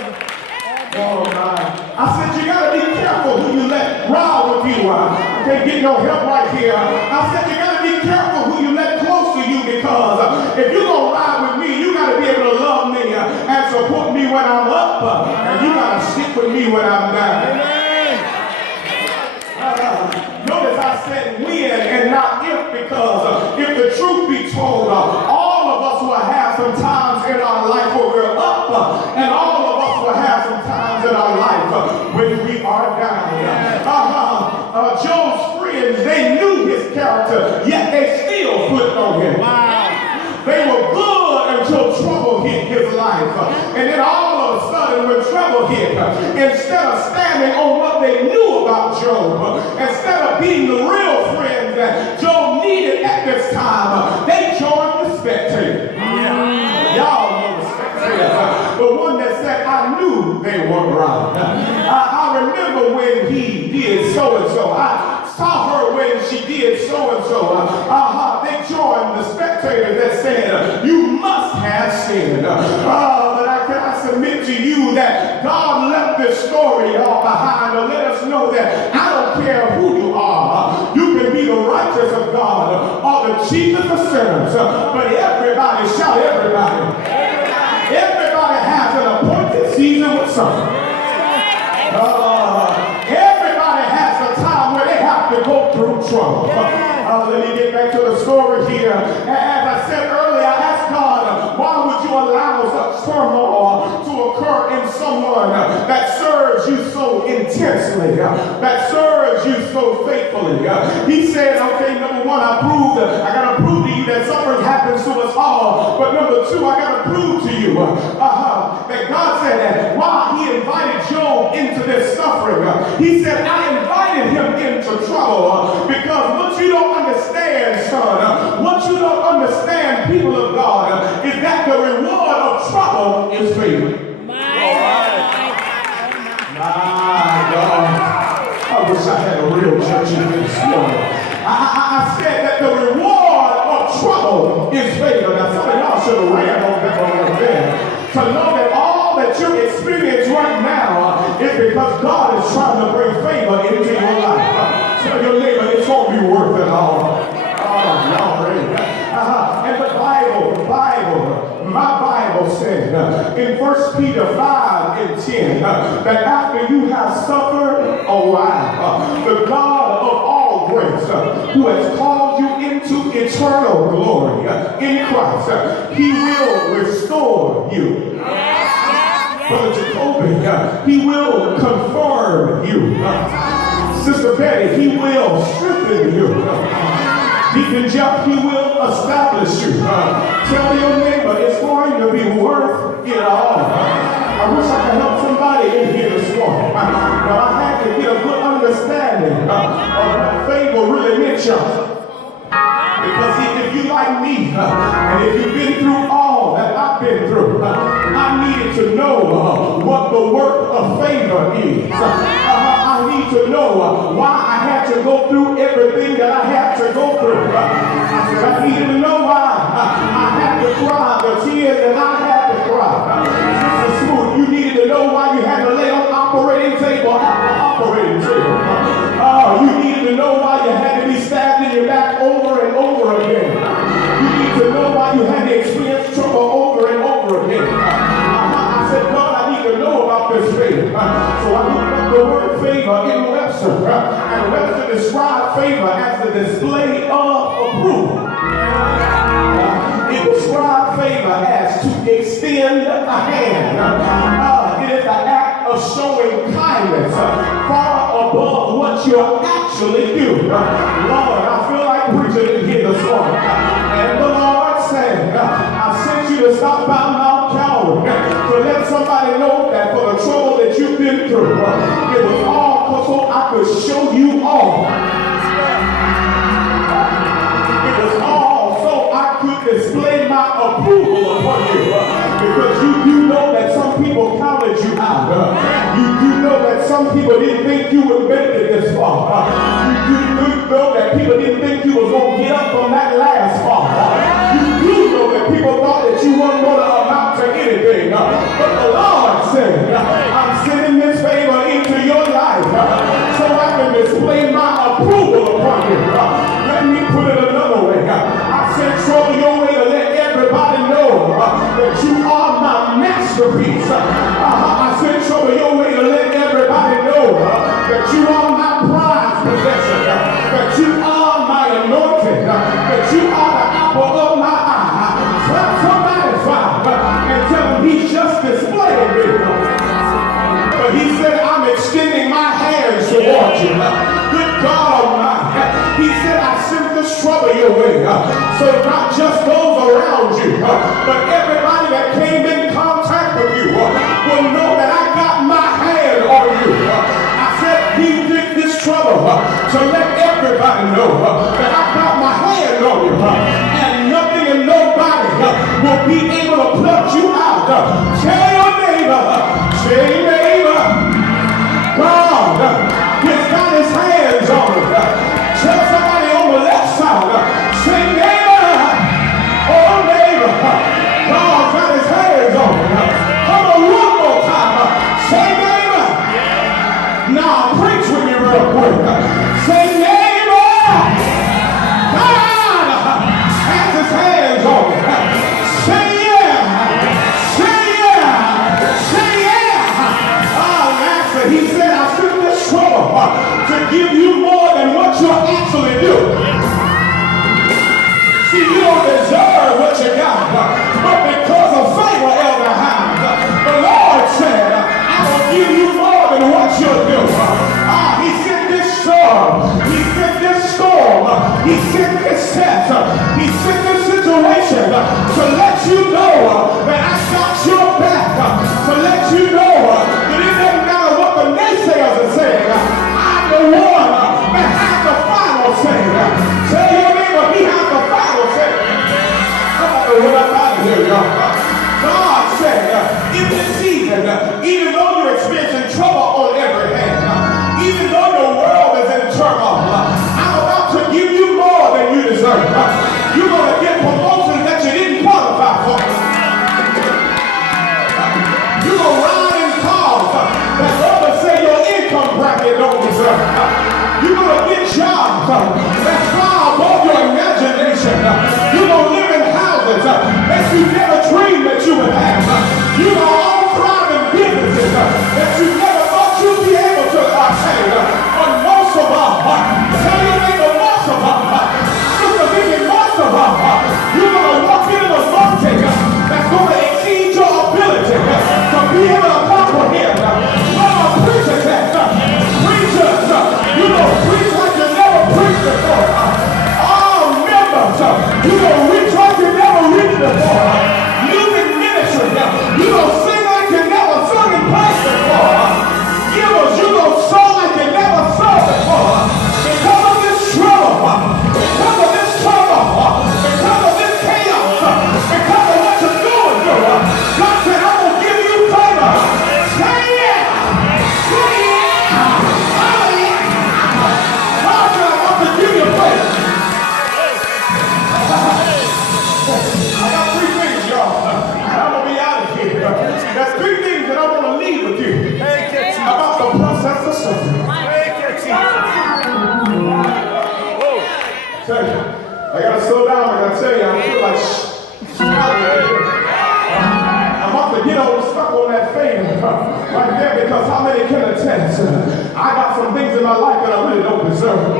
Oh my. I said you gotta be careful who you let ride with you. I can't get no help right here. I said you gotta be careful who you let close to you, because if you're gonna ride with me, you gotta be able to love me and support me when I'm up, and you gotta stick with me when I'm down. Notice I said when and not if, because if the truth be told, all of us will have some times in our life where we're up, and all of us will have some times in our life when we are down. Job's friends, they knew his character, yet they still flipped on him. Wow. They were good until trouble hit his life. And then all of a sudden when trouble hit, instead of standing on what they knew about Job, instead of being the real friends that Job needed at this time, they joined the spectators. Yeah. Y'all know the spectators. The one that said, I knew they weren't right. I remember when he did so-and-so. I saw her when she did so-and-so. They joined the spectators that said, you must have sinned. But I submit to you that God left this story all behind to let us know that I don't care who you are. You can be the righteous of God or the chiefest of sinners. But everybody, shout everybody. Everybody has an appointed season with something. Everybody has a time where they have to go through trouble. Let me get back to the story here. As I said earlier, I asked God, why would you allow such turmoil to occur in someone that serves you so intensely, that serves you so faithfully? He said, okay, number one, I got to prove to you that suffering happens to us all. But number two, I got to prove to you that God said that while he invited Job into this suffering, he said, I invited him into trouble because what you don't understand, son, what you don't understand, people of God, is that the reward of trouble is favor. My God. I wish I had a real church in here this morning. I said that the reward of trouble is favor. Now some of y'all should have ran on that one there. To know that all that you experience right now is because God is trying to bring favor into your life. Tell your neighbor it's going to be worth it all. Oh, y'all ready? And the my Bible said in 1 Peter 5:10 that after you have suffered a while, the God of all grace, who has called you into eternal glory in Christ, he will restore you. Brother Jacoby, he will confirm you. Sister Betty, he will strengthen you. Deacon Jeff, he will establish you. Tell your neighbor it's going to be worth it all. I wish I could help somebody in here this morning. But I had to get a good understanding of what favor really meant, y'all. Because if you like me, and if you've been through all that I've been through, I needed to know what the work of favor is. I need to know why I had to go through everything that I had to go through. I needed to know why I had to cry the tears that I had to cry. Sister Smooth, you needed to know why you had to lay on operating table after operating table. You needed to know why you had to be stabbed in your back over and over again. You need to know why you had to experience trouble over and over again. I said, God, I need to know about this favor. So I looked up the word favor in Webster. And Webster described favor as the display of approval. It described favor as to extend a hand. It is an act of showing kindness far above what you actually do. Lord, I feel like preaching in here this morning. And the Lord said, I sent you to stop by Mount Calvary to let somebody know that for the trouble that you've been through, it was all so I could show you all. It was all so I could display my approval upon you. Because you do know that some people counted you out. You do know that some people didn't think you would make it this far. You do know that people didn't think you was going to get up from that last fall. You do know that people thought that you weren't going to amount to anything. But the Lord said, masterpiece. I send trouble your way to let everybody know that you are my prized possession, that you are my anointed, that you are the apple of my eye. Slap somebody and tell him he's just displaying me. But he said, I'm extending my hands towards you. Good God Almighty. He said, I sent this trouble your way. So not just those around you, but everybody that came in contact with you will know that I got my hand on you. I said, he did this trouble to let everybody know that I got my hand on you. And nothing and nobody will be able to pluck you out. Tell your neighbor, say neighbor, God has got his hands on it. Tell somebody on the left side, say neighbor, oh neighbor, God's got his hands on it. Come on, one more time. Say neighbor. Now preach with me real quick. Say neighbor, God has his hands on it. Say yeah. Say yeah. Say yeah. Oh, master, he said I sent this trouble to give you more than what you actually do. See, you don't deserve what you got, but because of favor, Elder Hines, the Lord said, I will give you more than what you'll do. He sent this storm, he sent this storm, he sent this test, he sent this situation to let you know that I got your back, to let you know that it doesn't matter what the naysayers are saying, I'm the one that has the final say. Tell your neighbor, he has the final say. Come on, what up out of here, y'all. God said, in this season, even though you're experiencing trouble on every hand, even though your world is in turmoil, I'm about to give you more than you deserve. You're going to get promotions that you didn't qualify for. You're going to ride in cars that others say your income bracket don't deserve. You're going to get jobs that's far above your imagination. You're going to live in houses that you never dreamed that you would have. You're going to own thriving businesses that you never thought you'd be able to attain. But most of all, tell your neighbor, most of all, Sister Vicky, most of all, you're going to walk into the mountain that's going to exceed your ability to be able to comprehend. Mama preaches that. Preachers, you don't preach like you never preached before. All members, you don't reach like you never reached before. Music ministry, you don't sing like you never sung in place before. Givers, you don't sow like you never sow before. Because of this trouble, because of this trouble, because of this chaos, because of what you're going through, God said, I'm going to give you favor. Say yeah. Say yeah. Oh yeah. God said, I'm going to give you favor. I got three things, y'all. I'm going to be out of here. There's three things that I want to leave with you about the process of suffering. I got to slow down. I got to tell you, I feel like I'm about to get stuck on that favor right there because how many can attest? I got some things in my life that I really don't deserve.